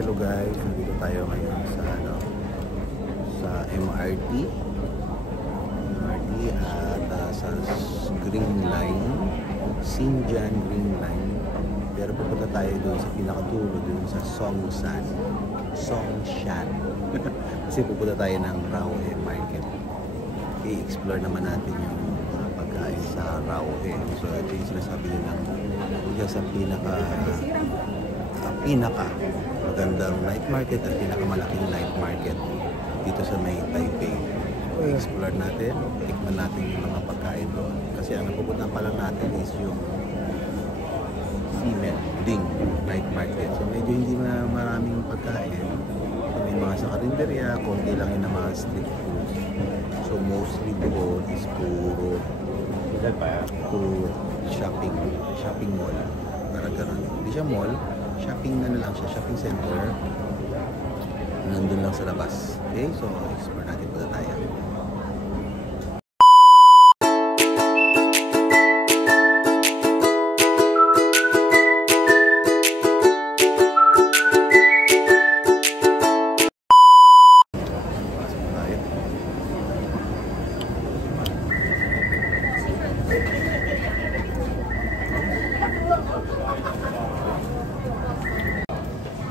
hello guys. Nandito tayo ngayon sa MRT at sa Green Line, Xinjiang Green Line. Pero pupunta tayo doon sa pinakadulo, doon sa Songshan. Kasi pupunta tayo ng Raohe Market. I-explore naman natin yung pagkain sa Raohe. So ito yung sinasabi nilang isa sa pinaka magandang night market at pinakamalaking night market dito sa may Taipei. I-explore natin, tikman natin yung mga pagkain doon. Kasi ang napupuntahan pa lang natin is yung Ding night market. So medyo hindi na maraming pagkain. So, may mga sa karinderya, konti lang yun na mga street food. So mostly doon is puro shopping mall. Parang hindi siya mall, shopping na lang siya, shopping center. Nandun lang sa labas. Okay, so explore natin pa tayo.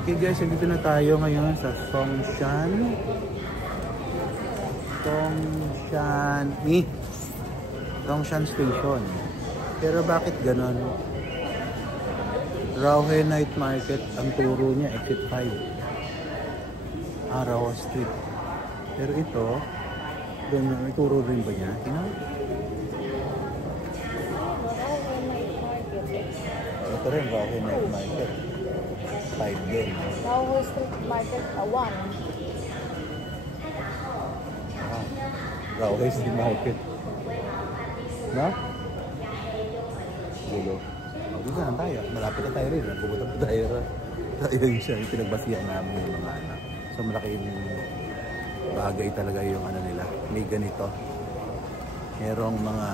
Okay guys, dito na tayo ngayon sa Songshan Station. Pero bakit ganon? Raohe Night Market, ang turo niya exit 5. Raohe Street. Pero ito, doon may turo rin ba niya? Ito rin, Raohe Night Market. 5 din. Raohe Street Market 1. Raohe Street Market. Na? Gulo. Dito na tayo. Malapit na tayo rin. Pupunta pa tayo. Yun siya. Yung pinagbasihan namin yung mga anak. So malaking bagay talaga yung ano nila. May ganito. Merong mga,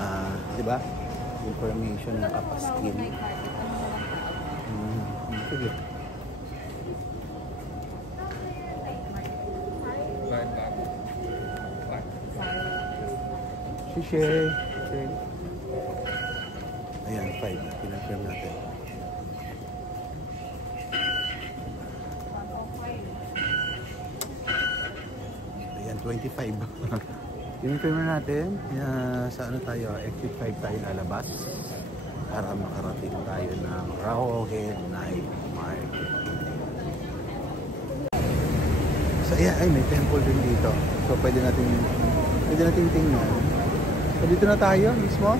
di ba? Information na kapaskil. Sige. Share. Ayan, 5 na. Pinag-firm natin. Ayan, 25. Pinag-firm natin. Sa ano tayo? Exit 5 tayo lalabas. Para makarating tayo ng Raohe Night Market. So, ayan, ay, may temple din dito. So, pwede natin tingnan. So dito na tayo mismo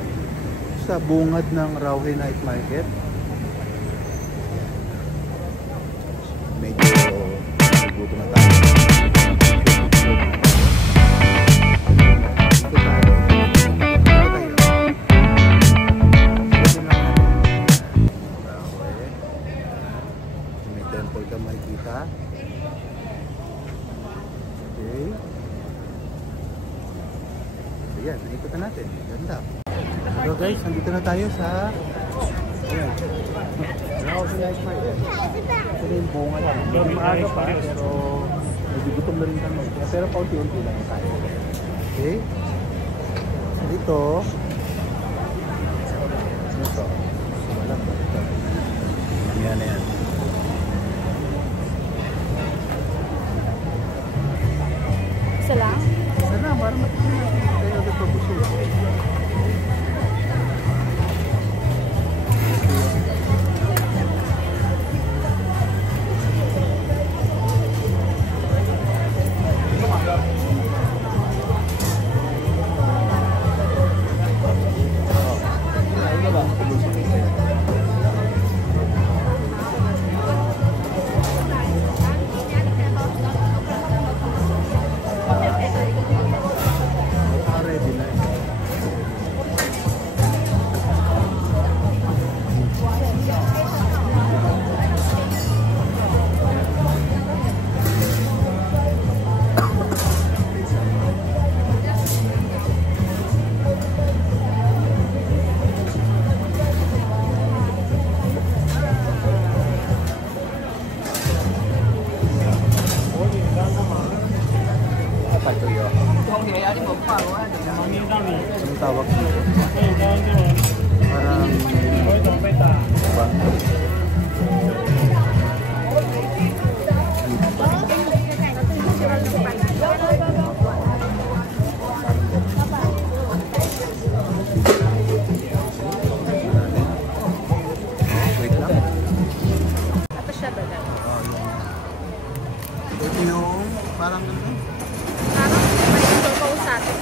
sa bungad ng Raohe Night Market. Medyo naguguto na tayo. Dito tayo. Raohe. May temple ka makikita. Okay. Ayan, nakikita natin. Ganda. So guys, nandito na tayo sa Raohe Night Market. Ito na yung bunga yan. Hindi maaga pa, pero nagigutom na rin kami. Pero paunti-unti lang tayo. Okay? So dito, ito. Walang ba ito? Yan na yan. Isa lang? Isa lang, para matisin natin. Kaya ito puso. tuyo. Ang tawag ko. Parang... Diba? Wait lang. Ito siya ba lang? Ito yung parang ano? Parang may ito pa sa atin.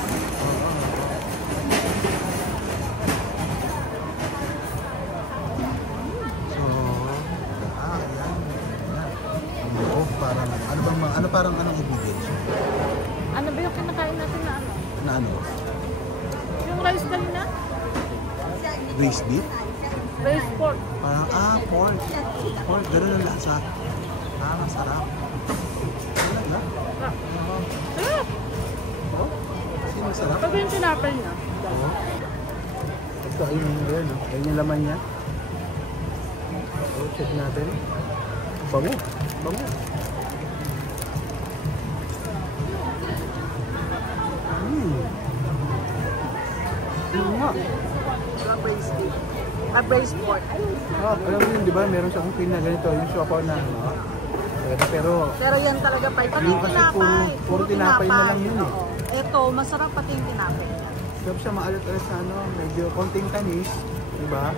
Parang parang anong ibigay siya? Ano ba yung kinakain natin na ano? Na ano? Yung rice kanina? Braised beef? Rice pork. Parang, pork. Pork, gano'n ang lasa. Masarap. Talaga? Sarap! Oo? Kasi masarap. Pag yung tinapay niya. Oo. Ito, ayun yun, no? Ayun yung laman niya. Check natin. Bango. Bango. Braised pork. Alam mo yun, di ba? Meron siyang pin na ganito, yung siopaw na, no? Pero yan talaga pa. Pati yung kasi puro tinapay na lang yun, eh. Ito, masarap pati yung tinapay. Sarap siya maalat-alat sa ano, medyo konting tanis, di ba?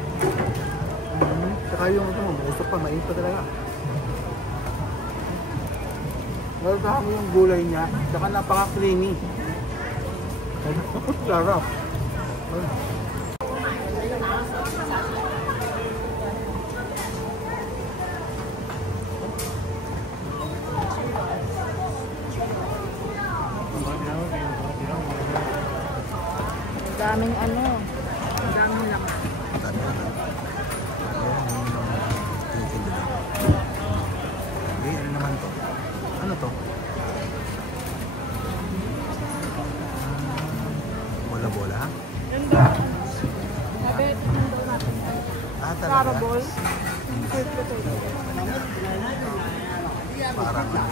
Tsaka yung ito, usok pa, mainit pa talaga. Nalatahan mo yung gulay niya, tsaka napaka-creamy. Sarap. Daming ano. Daming laman. Dami naman. Okay, ano naman to? Ano to? Bola-bola? Sabi, Talaga? Carabol. Sweet potato. Parang ano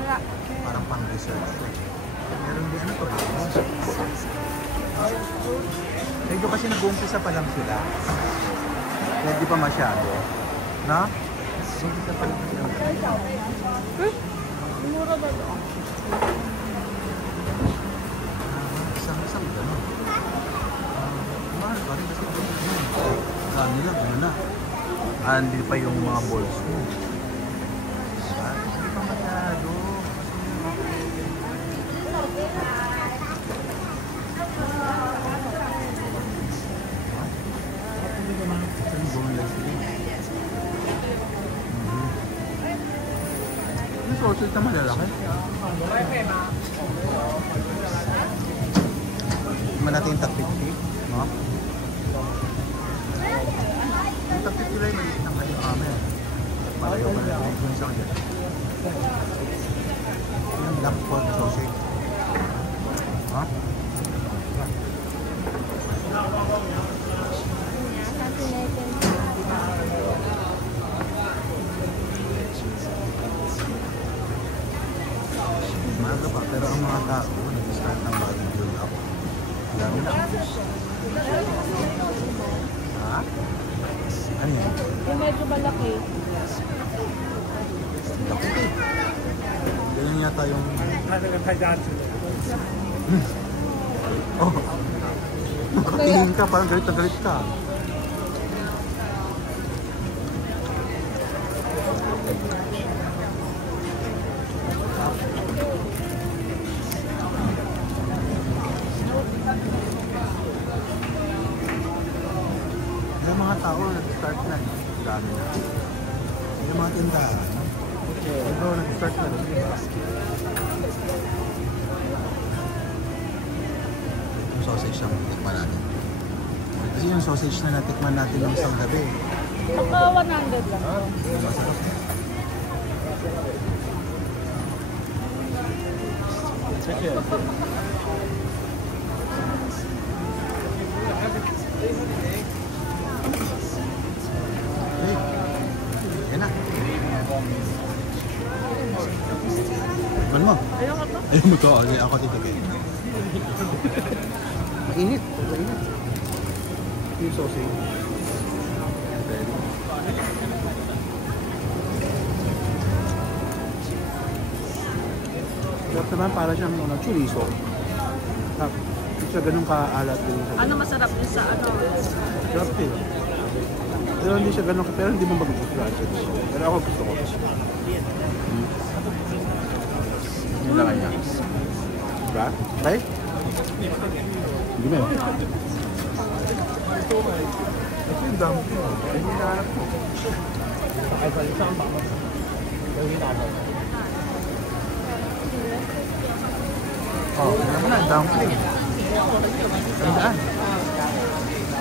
siya? Parang pang-dessert. Meron din ano to? Medyo kasi nag-uumpisa pa lang sila. Hindi pa masyado. Na? Nag-uumpisa pa lang sila. Mura ba ito? Isang gano'n. Mahal pa rin kasi kami lang, ano na. Hindi pa yung mga balls mo. Diba? Hindi pa masyado. Yung sausage na malalaki. Tignan natin yung taktik-tik, no? Yung taktik-tik ay maliit ng kayo kami. Malayo ka na yung isang dyan. Yung black pork sausage. Ha? Maaga pa, pero ang mga tao nag-start ng bagong build up. Dami na. Ha? Ano yan? Yung medyo malaki. Laki eh. Ganyan yata yung... Oh. Makatingin ka, parang galit na galit ka. Yung mga tao nag-start na. Dami na. Yung mga tindahan. Pero nag-start na rin. Yung sausage ang tikman natin. Kasi yung sausage na natikman natin ng isang gabi. Baka 100 lang. Masarap. Sige. Yan na. Tikman mo. Ayoko to. Ayaw mo to. Ay, ako titikin. Mainit. Mainit. Yung sausage. Ready. Sarap naman para siyang chorizo. Hindi siya ganun kaalat din. Ano masarap din sa ano? Sarap din. Pero hindi siya ganun, pero hindi mo mag-scratches. Pero ako gusto ko. Yung lang niya. Diba? Okay? Hindi mo. Ito yung dumpling. Hindi hinahanap ko. Ay, sa isang baka. Ito yung hinahanap. Oh, alam mo na, dumpling. Sandaan.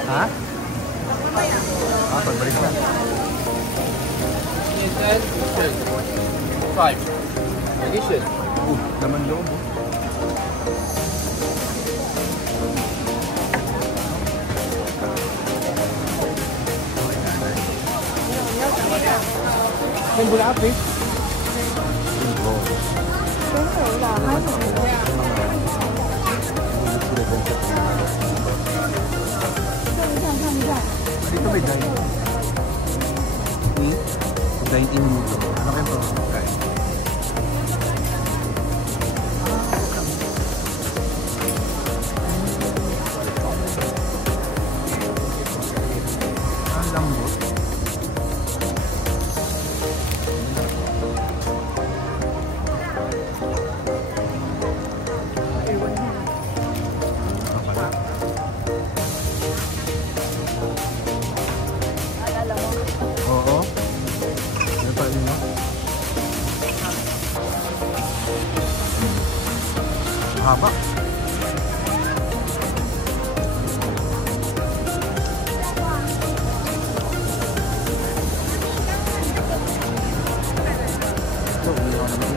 Ha? Pagbalik na. 5. Addition. Laman loob. Yung bula api. Dito may dine. Dine-in dito. Ano kayo pa kain? Ang lambot. Oo. Ano pa rin mo? Haba. Ito, hindi ako naman.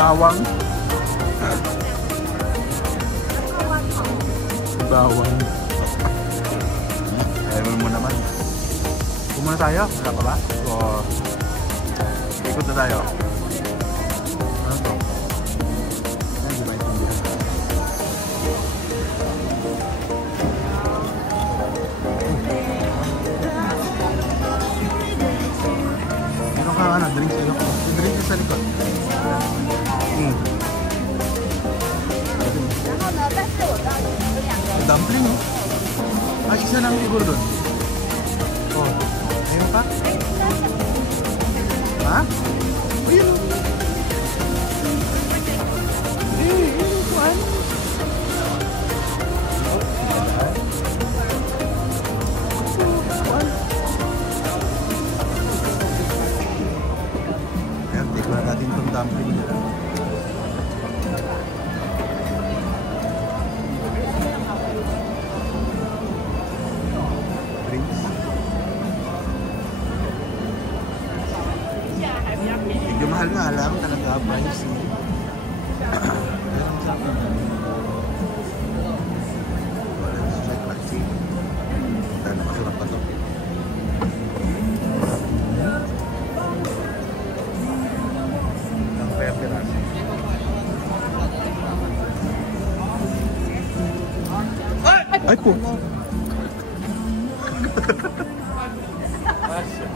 Bawang. Bawang. Ayaw mo naman. Kumuna tayo? Wala pa ba? O ikot na tayo. Ano to? Hindi ba intindihan? Meron ka ano, drink sa likod. Drink sa likod. Dumpling, oh. Ay, isa lang siguro doon. Oh, ayun pa? Ha? Ayun. Ayun, kuhan. Ayan, tikman natin itong dumpling nila. Medyo mahal nga lang talaga price. Pero sa akin let's check, let's see. Dahil masarap pa to. Ang peperas. Ay po! Special.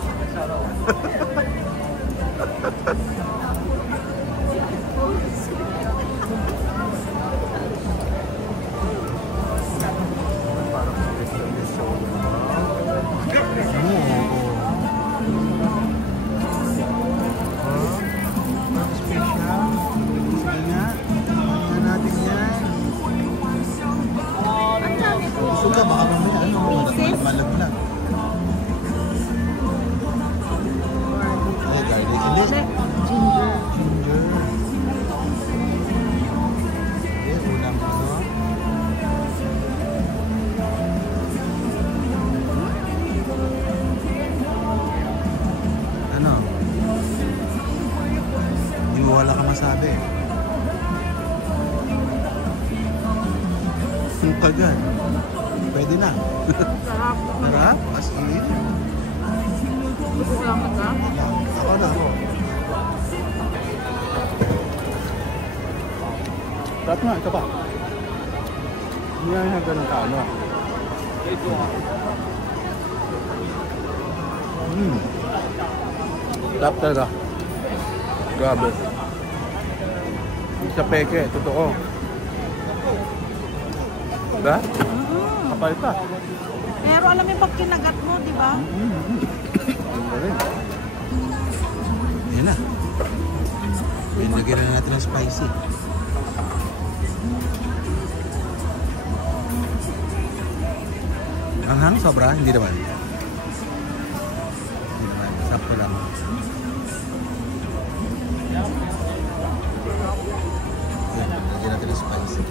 Sige nga. masabi. Yung kagan. Pwede na. Sarap. Sarap. As in. Gusto ko lang ka. Ako na ako. Sarap nga. Ito pa. Hindi na ganun ka ano. Sarap talaga. Grabe. Hindi sa peke. Totoo. Diba? Kapal pa. Pero alam mo yung pag kinagat mo, di ba? Yan na. Lagyan na natin ng spicy. Anghang sobra? Hindi naman. Hindi naman. Sakto lang. Yan. Lagyan natin ng spicy.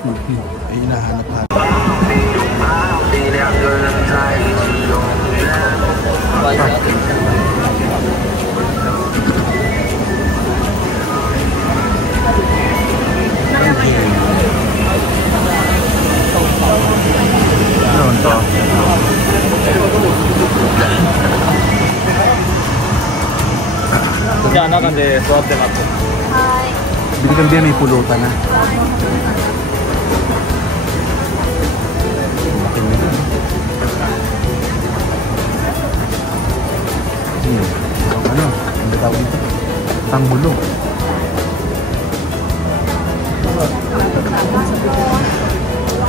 Ay, hinahanap natin. Ano to? Binigyan din may pulutan na. Laki nila. Ano? Ano tawag ito? Tangbulo.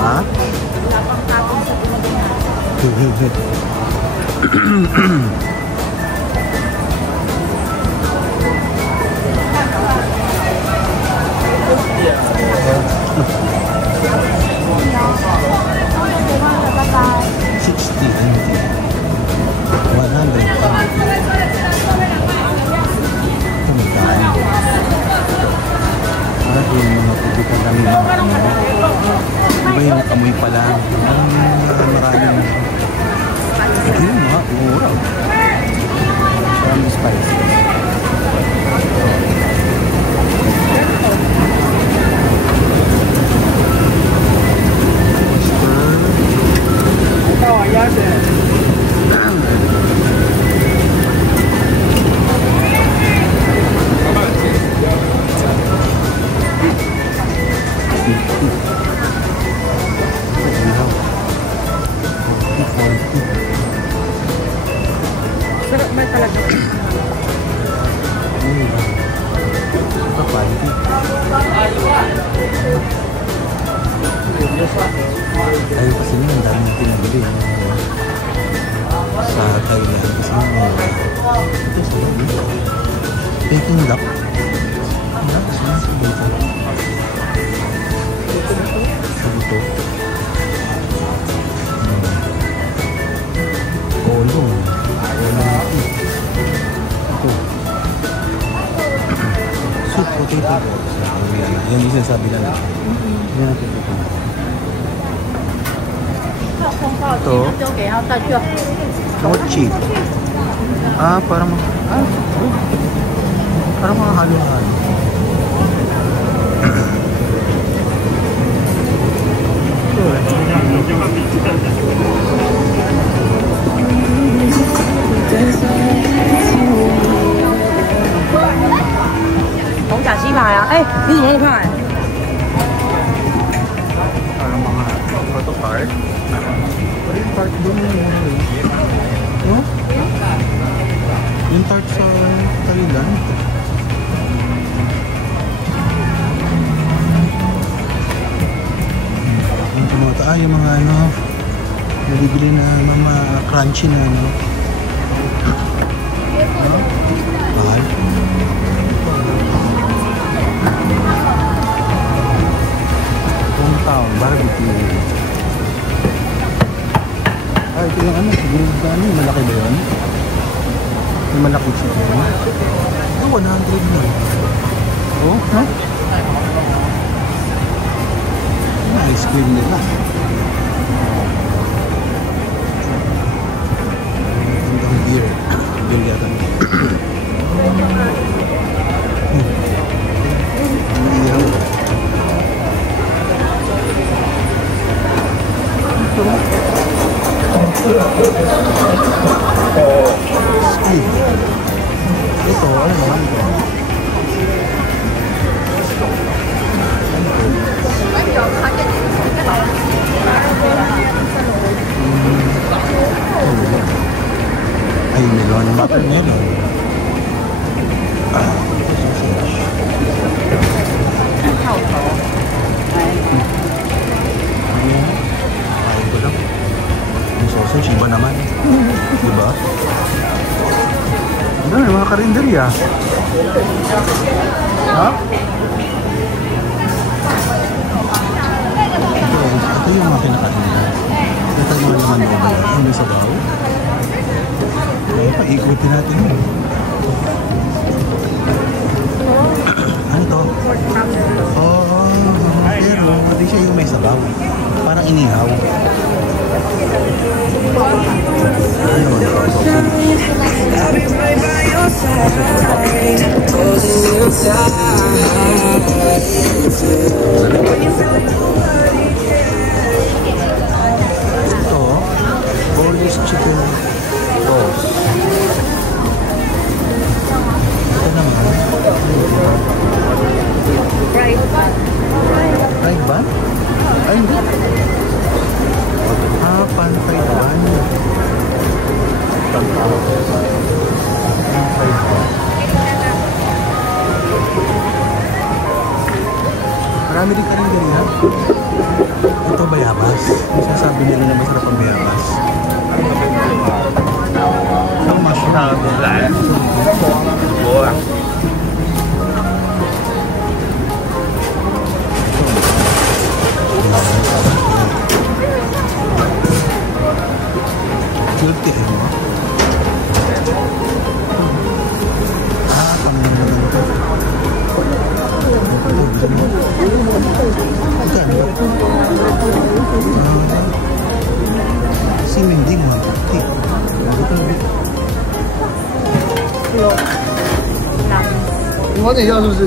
Ha? Iba yung amoy pa lang. Maraming ito yung mga mura. Maraming spicy. Sarap ba talaga? Ito quality. Ayaw kasi nyo, ang dami natin nabili. Sa Thailand kasi nyo. Ito sa Thailand. Peking duck. Ano? Kasi nyo sa dito. Sa dito. Olong. Ito. Soup potato. Yan yung sinasabi na lang. Yan ang potato. Ito. Mochi. Parang mga halo-halo. Parang mga photo card. Yung tart doon no? Yung tart sa Thailand. Yung mga ano, nabibili na mga crunchy na ano. Mahal. Hometown barbecue. Ito yung ano, grilled na ano, malaki ba yun? Yung malaki chicken. 100 na. Oh, no? Ice cream nila. Hanggang beer. Beer yata. Ano naman ito? Ay, melon. Watermelon. Kain ko lang. Yung sausage, iba naman. Diba? Ano, yung mga karinderya. Ha? Ito yung mga kinakarinderya. Ito yung mga naman over. Ano sa baw? Ay, paikutin natin yun. Ano to? Oo, pero hindi siya yung may sabaw. Parang inihaw. Ano ito, Polish chicken toast. Ito naman. Fried bun. Fried bun? Ay, hindi. Ah, pan-fried bun. Pan-fried bun. Marami din karinderya. Ito bayabas. Yung sasabi nila na masarap ang bayabas. Ang mushroom. Guilty mo? Ang naman ito. Siminding 150. 我等一下是不是？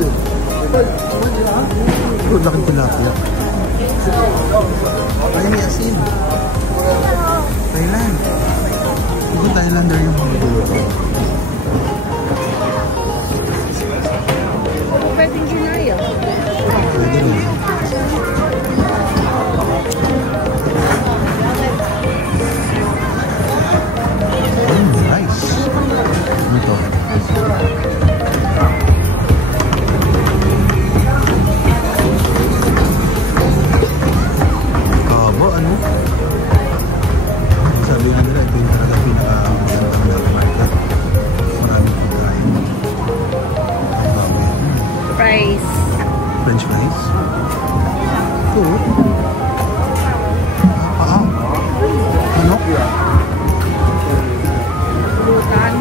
Ito, laking tilapia. Ay, may asin. Thailand. Ito, Thailander yung mga buluto. Pwedeng ginaya. Pwede naman. Nice. Ano to? Kabo, ano? Sabi nga nila, ito yung talaga pinaka-magandang na market. Maraming pagkain. Ang baboy. Fries. French fries? Ito. Ano? Lutan.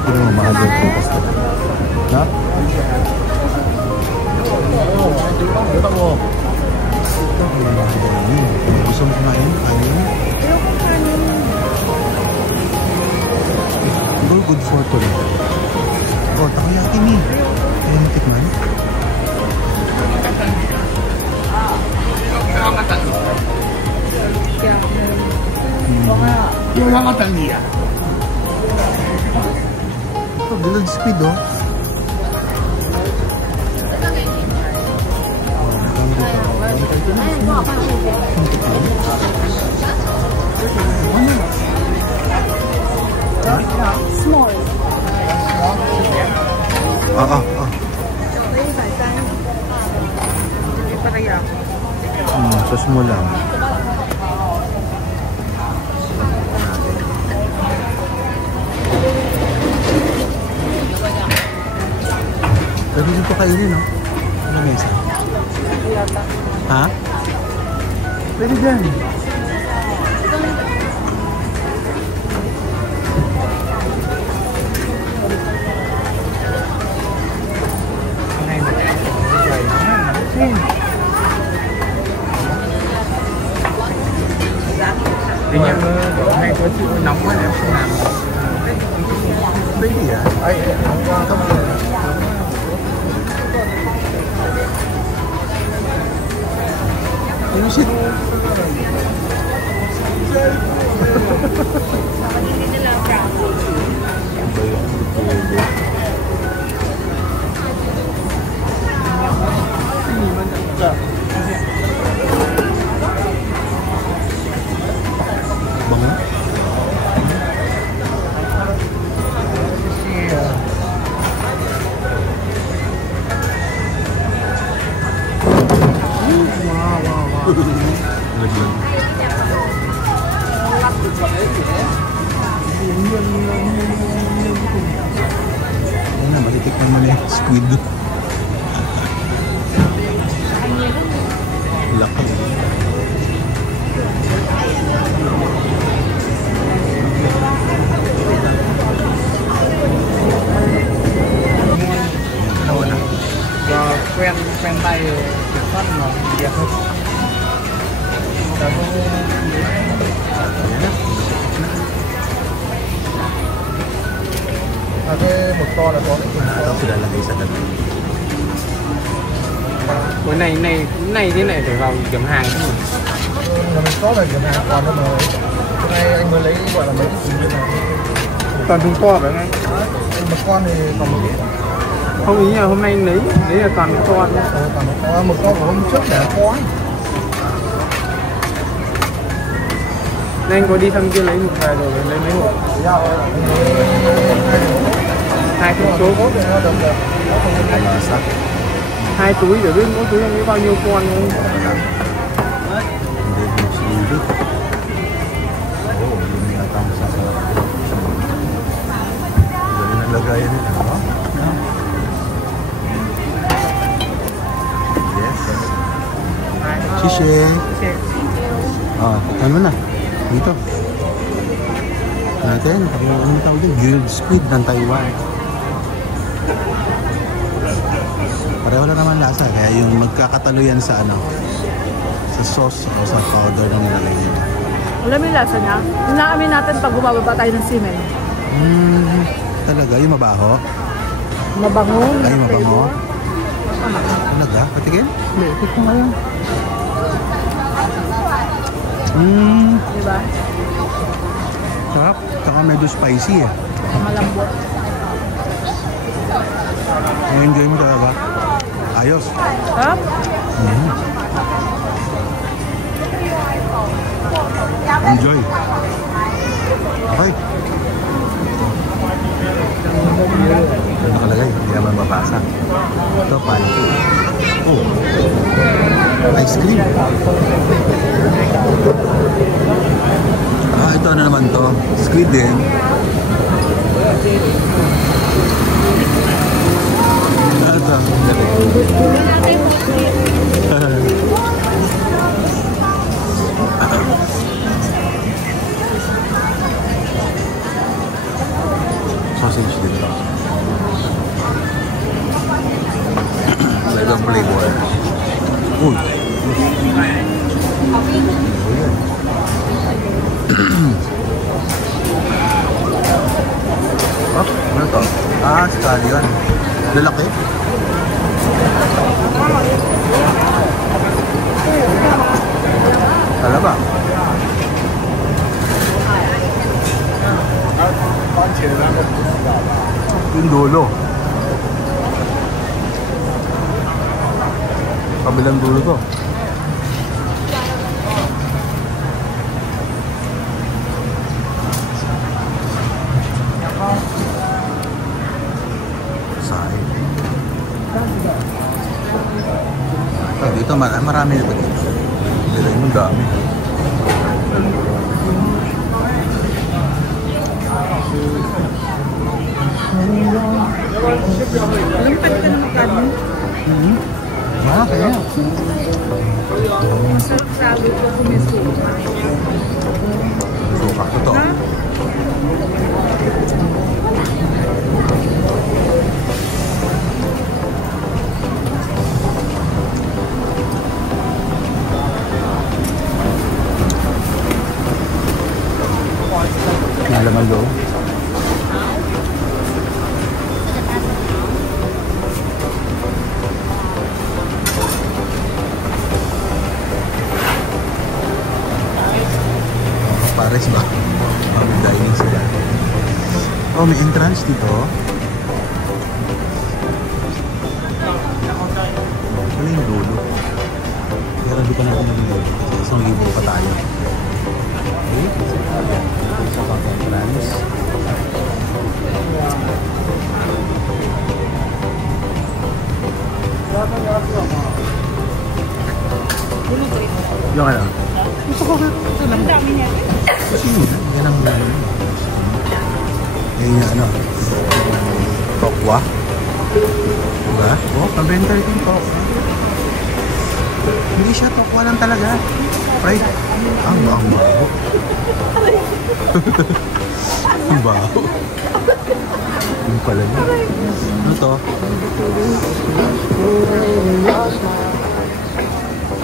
Ito naman, mahal yung focus na. Ha? Ito ko. Ito, kaya mahal namin. Gusto mo kumain? Ayaw? Ayoko kanin. Ito, good for today. Oh, takoyaki ni. Kaya natikman. Ito, bilog squid, oh. Small. Ito kaya. Sos mo lang. Pwede nito kainin, no? Ano mesa? Ha? Pwede dyan. Tự nhiên độ nay có chịu nóng quá em không làm. Pwede yan. Ay, không được. Ayun, shit. Hindi nila brown. Ayun na, matitikman mo na yung squid. Laki. Dalawa na. Quen tay kiểm soát mà việc thôi. Cái một con là có cái thùng Ito sila lagay sa gabi. Cái này thế này phải vào kiểm hàng chứ. Là mình có phải kiểm hàng còn đâu mà hôm nay anh mới lấy gọi là mấy cái thùng như này. Toàn thùng to phải không anh? Một con thì còn một ít. Không, ý là hôm nay lấy là toàn một con nhá. Còn một con của hôm trước để có. Nên anh có đi thăm kia lấy một vài rồi lấy mấy hộp? Hai thùng số. Hai túi để biết mỗi túi em biết bao nhiêu con không? Hindi mo silip. Oo, yun yung atang sa galing ang lagayan nila, no? Yes. Shishe. Oh, ano na? Dito. Natin, ano tawag din? Grilled squid ng Taiwan. Pareho lang naman lasa, kaya yung magkakatalo yan sa ano, sa sauce o sa powder ng nilalagay. Alam mo yung lasa niya? Inaamin natin pag bumababa tayo ng semen. Talaga? Yung mabaho? Mabango. Ay, mabango? Talaga? Patigin? Hindi, ito ngayon. Diba? Sarap. Saka medyo spicy eh. Malambot. Enjoy mo talaga. Ayos. Ha? Enjoy. Okay. Ito nakalagay. Hindi naman mabasa. Ito, pancake. Oh. Ice cream. Ito ano naman to? Squid din. Ito. Sausage dito. Ibang flavor. Uy. Oh, ano to? Ah, scallion. Lalaki. Talaba. Yung dulo. Kabilang dulo to. Sain. Dito marami nito dito. Dito yung dami. Alam pa ka ng magkano? Kaya. Masarap sa agad ko kung may suka. Suka. Totoo. Nalaman loob. Pares ba? Mag-dining sila. Oh, may entrance dito. Wala yung dulo. Pero hindi pa natin nalilog. Isang libo pa tayo. Okay? Isa pang entrance. Yung ano? Gusto ko ito lang. Ang dami niya. Kasi yun, yan ang ano, tokwa. Diba? Oh, pabenta ito yung tokwa. Hindi siya tokwa lang talaga. Right? Ang baho. Ang baho. Yung pala niya. Ano to?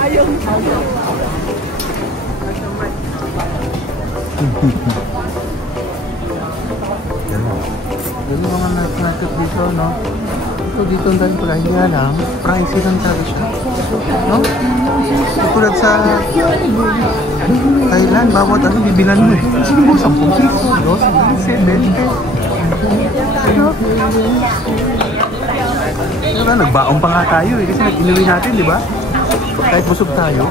Ayun. Ganun mga market dito, no? So dito ang daming pala, hindi lang. Pricey lang talaga siya. No? Tulad sa Thailand, bawat ano, bibilan mo eh. Sige mo, 10 piso, 12, 20. No? Diba, nagbaon pa nga tayo eh. Kasi nag-inuwi natin, di ba? Kahit busog tayo.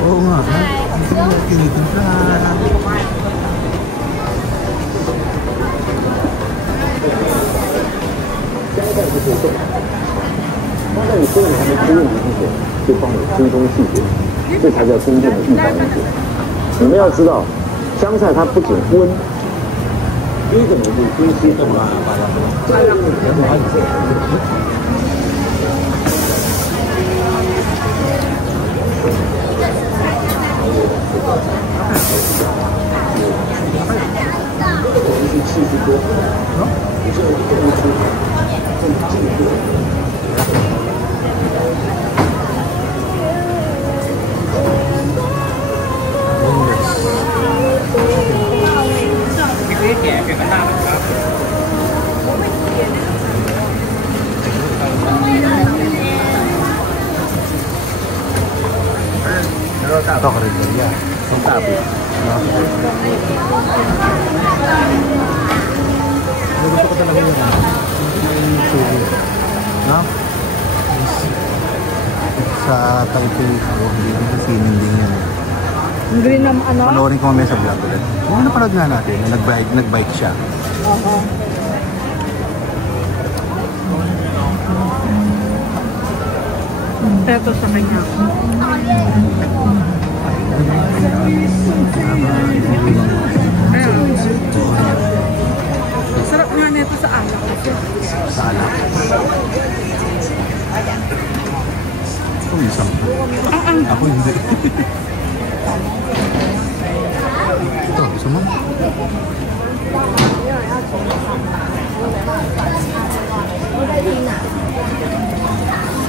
Oo nga, kinitimpla.放在你身体还没出问题之前，就帮你精通细节，这才叫真正的预防医学。你们要知道，香菜它不仅温，第一个你是呼吸更慢，第二个你可能气势多，你这个动出更进步。Ito ka rin yan. Ang tabi. Gusto ko talaga yun. No? Sa Taipei ako, hindi ko sinin din yan. Ang green na ano? Panoorin ko mamaya sa vlog ulit. Kung napanood nga natin, nag-bike siya. Oo. Ito sa kanya. Sarap nga nito sa alak. Sa alak? Ito isang. Ako hindi. Ito, gusto mo?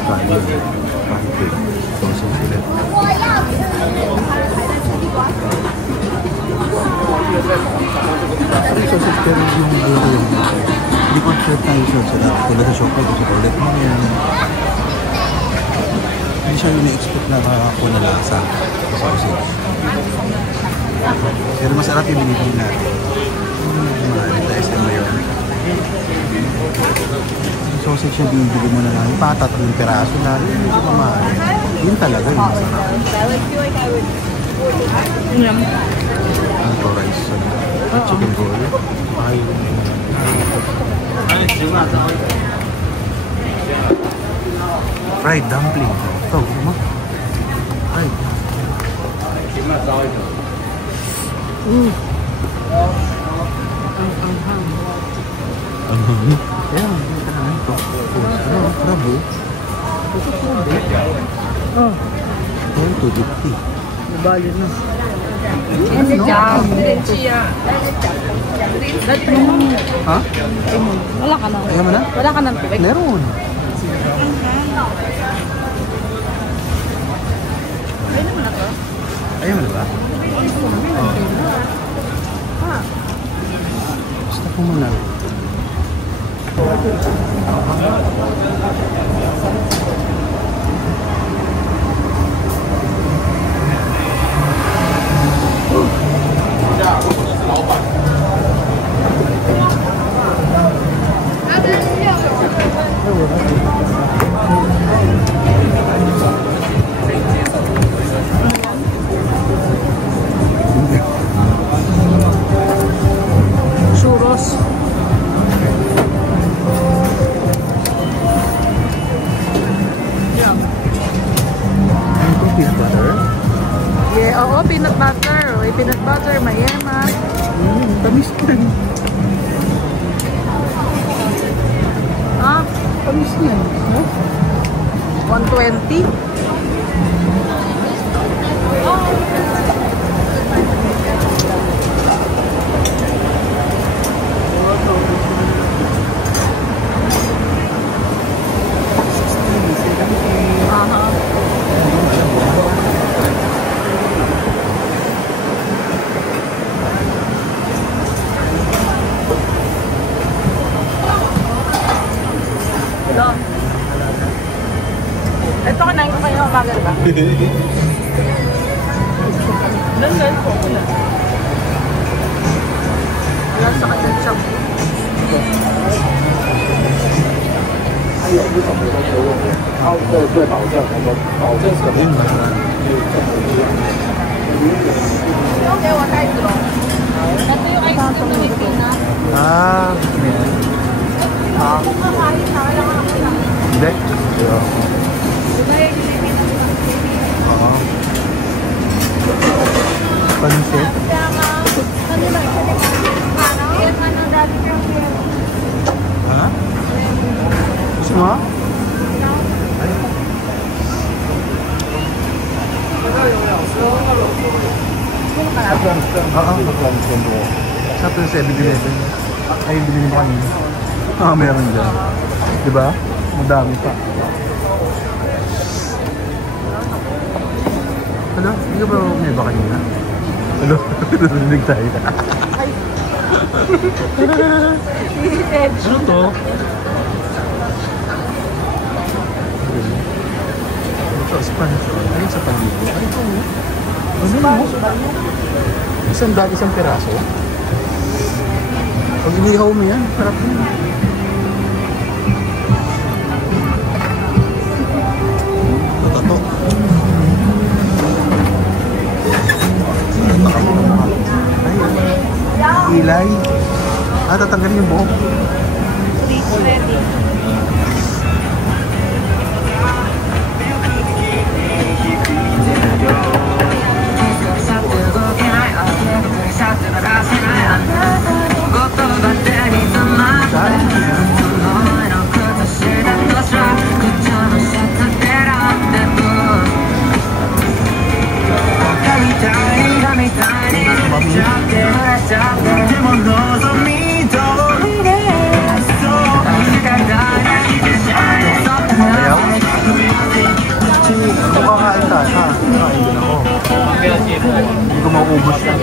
Pancake. Sausage ulit. Ay, sausage pero yung buto yung hindi ko sure tayo sila. Tulad sa shop ko sa ulit mo yan. Hindi siya yung na-expect na ako na lasa sa sausage. Pero masarap yung binibili natin. Mahalit tayo sa mayon. Yung sausage na binibili mo na lang, yung patat yung peraso na, yun medyo mamahal. Yun talaga yung masarap. Ano to, rice? Chicken roll? Ay, fried dumpling. Ito, gusto mo? Fried. Ayan, ito. Ano, crab eh. Ito crab eh. Oh, Ito, 250. nabali na. Ha? Wala ka na. Ayaw mo na? Wala ka ng tubig. Meron. Ayaw mo na ba? Basta po muna. peanut butter? Yeah, oo, peanut butter. May peanut butter, may yema. Tamis din. Ah, Tamis din. Huh? 120. Ito kinain ko kayo umaga, diba? Ganun po muna. Wala sa kanyang chop. Ito yung ice cream na may peanut. Ah, hindi. Pansit. Ha? Gusto mo? Sa 7-Eleven. Ay, bilhin mo kanina. Ah, meron dyan. Diba? Madami pa. Ano? Hindi ka ba may ba kanina? Ano? Narinig tayo. Ano to? Ito, sponge. Ayun sa panligo. Ano ito mo? Ano mo? Isang piraso. Pag inihaw mo yan, sarap mo. Matato. Ilay. Ah, tatanggalin yung buhok. Ready. Kakain ka, ha? Kakain din ako. Hindi ko mauubos yan.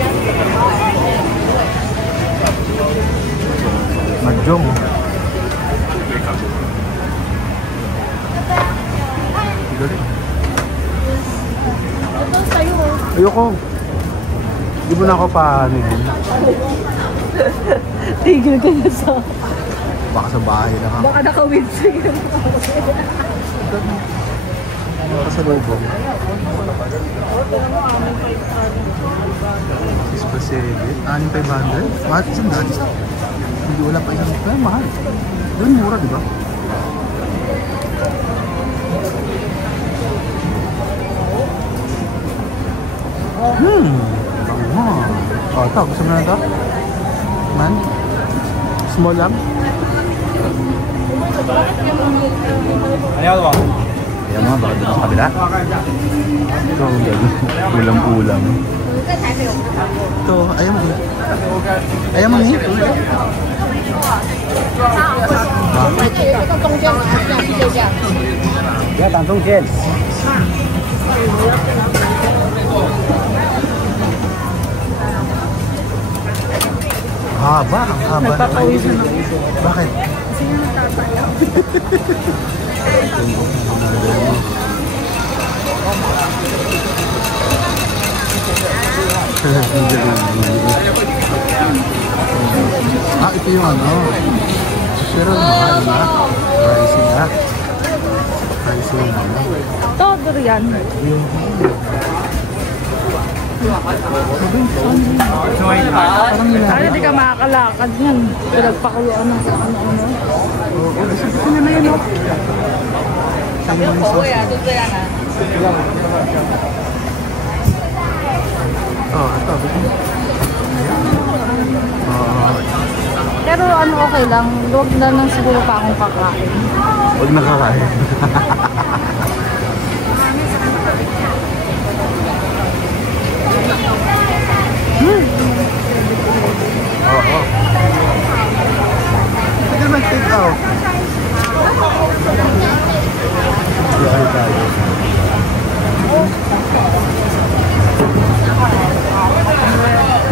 Madjong. Galing. Ito sa'yo. Ayoko. Hindi mo na ako paanihin. Tigil ka na sa... Baka sa bahay lang ako. Baka naka-win sa'yo. Baka sa lubong. 6,700? 6,500? Mahal isang dati sa... Hindi wala pa isang... Kaya mahal. Doon mura, di ba? Bango. Oh, ito. Gusto mo na ito? Man? Small lang? Ano ba? Ayan mga, baka dito sa kabila. Ito, ang gano'n. Ulam-ulam. Ito, ayaw mo. Ayaw mo eh. Yeah, tantong Jen. Haba, ang haba. Nagpapawisan ako. Bakit? Kasi yung natatayaw. Ah, ito yung ano. Pero mahal na. Pricing na. Pricing na. Todo yan. Yung... Ay, hindi ka makakalakad yan. Pinagpakuluan ng sa ano-ano. Oo, kasi ito na yun, no? Sabi ko, kuya, doon ko yan, ha? Oh, ito. Pero ano, okay lang. Huwag na lang siguro pa akong kakain. Huwag na kakain. Oo. Pwede naman take out. Yan tayo.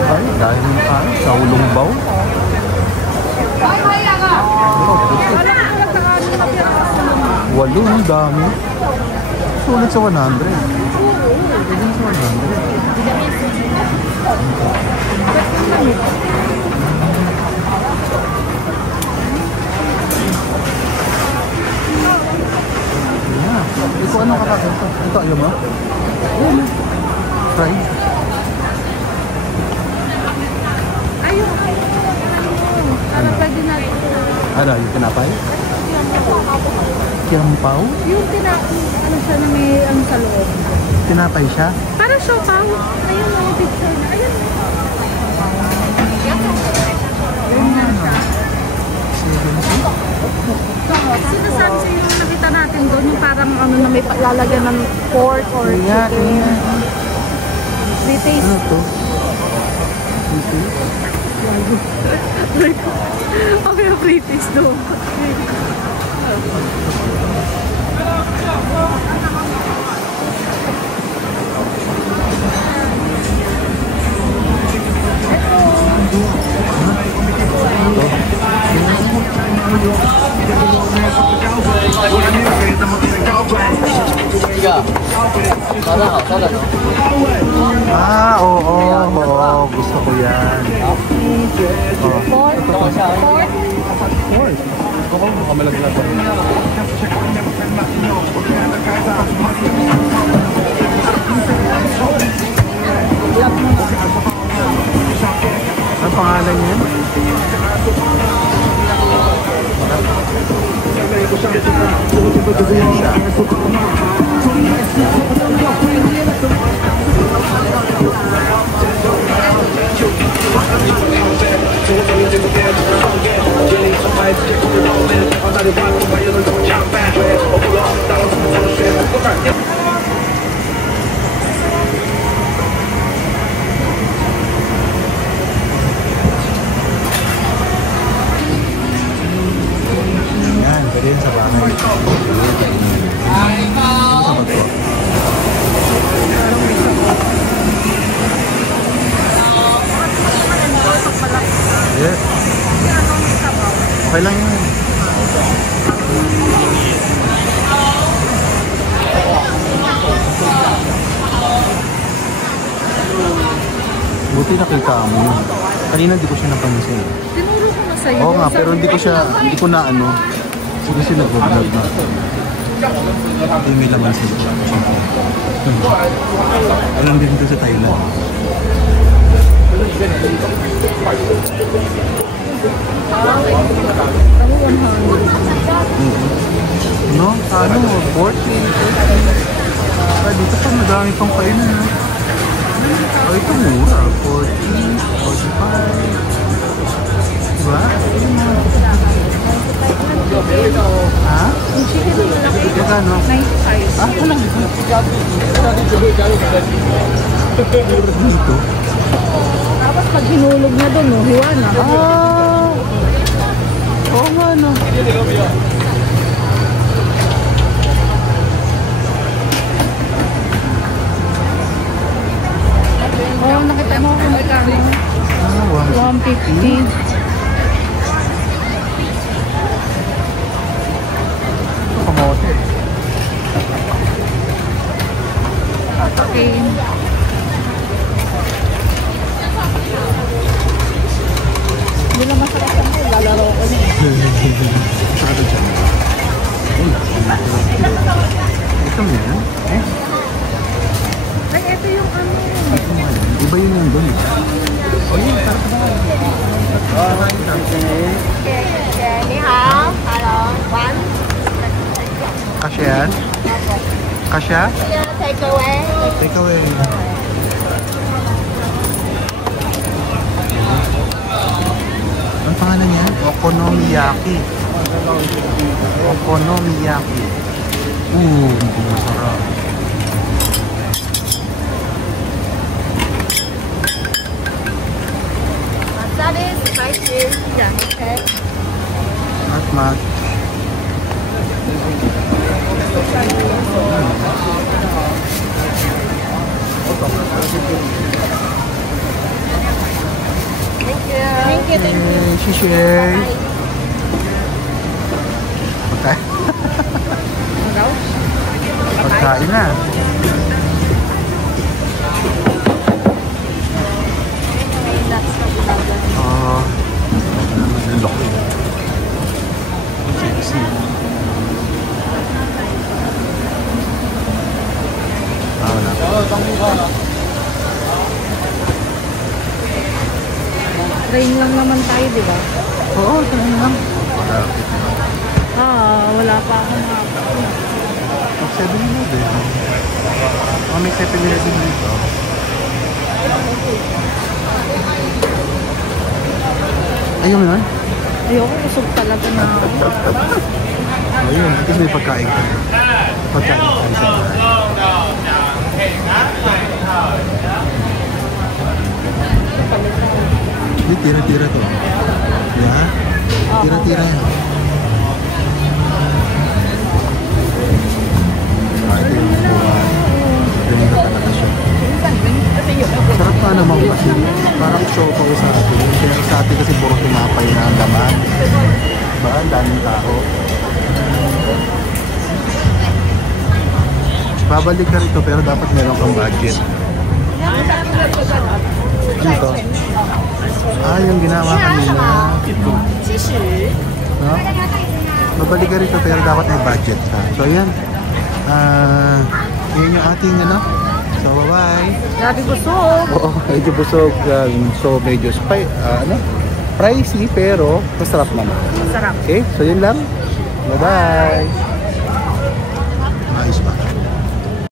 Ay, dahil ng kain sa Ulongbaw. Walo, ang dami. Sulit sa 100. Sulit sa 100. Ito ano kapatid ito? Ito ayaw mo? Fry? Ayun. Para pwede natin. Ano, yung tinapay? Kiampaw? Yung ano siya na may ano sa loob. Tinapay siya? Parang siopaw. Ayun, may picture na. Ayun. Ayun na siya. Sinasabi sa yung nakita natin doon, yung parang ano na may lalagyan ng pork or chicken. May taste. Ano to? Okay, free taste doon. Ah, oo. Gusto ko yan. Pork? Pork? Pork. Ako mukhang malaglag ko. Ang pangalan niya? Yan, pwede yun sa bahay. Yes. Okay lang yun. Buti nakita mo yun. Kanina di ko siya napansin. Tinuro ko na sa'yo. Oo nga, pero hindi ko na ano. Kasi nag-vlog na. Hindi may laman sila. Alam din dito sa Thailand. No? Ano? 40? Ah, dito pa madami pang kainan. Oh, ito mura. 40, 45. Diba? Ha? Yung chicken na malaki. Magkano? 95. Ah, walang dito. Dito? Tapos pag hinulog na doon, no, hiwa na. Ah! Oo nga, no. Oo, nakita mo kung magkano. Ah, 150. kamote. Okay. Hindi na masarap yan po. Lalaro ko na eh. Sarado dyan. Ito mo yan? Eh? Ay, ito yung ano. Iba yun yung doon. O yun, sarap na. Ni hao, hello, one. Kasya yan? Kasya? Take away. Take away. Ang pangalan niya? Okonomiyaki. Okonomiyaki. Mukhang masarap. That is spicy. Yeah, okay. Not much. Thank you. Thank you, thank you. Shishir. Pagkain na. Laki. Sexy. Wala. Train lang naman tayo, di ba? Oo, train lang. Wala pa akong hapon. 7-Eleven. May 7-Eleven dito. Ayaw mo na? Ayoko, kusog talaga na ako. Ayun, at least may pagkain ka. Pagkain ka sa bahay. Hindi, tira-tira to. Yeah? Tira-tira yan. Ito yung buhay. Ganito talaga siya. Sarap pa naman kasi. Parang siopaw sa atin. Kaya sa atin kasi puro tinapay na ang laman. Diba? Ang daming tao. Babalik ka rito pero dapat meron kang budget. Dito. Yung ginawa kanina. No? Babalik ka rito pero dapat may budget ka. So ayan. Yan yung ating ano. So bye-bye. Grabe busog. Oo, medyo busog. So medyo pricey pero masarap naman. Masarap. Okay, so yun lang. Bye-bye.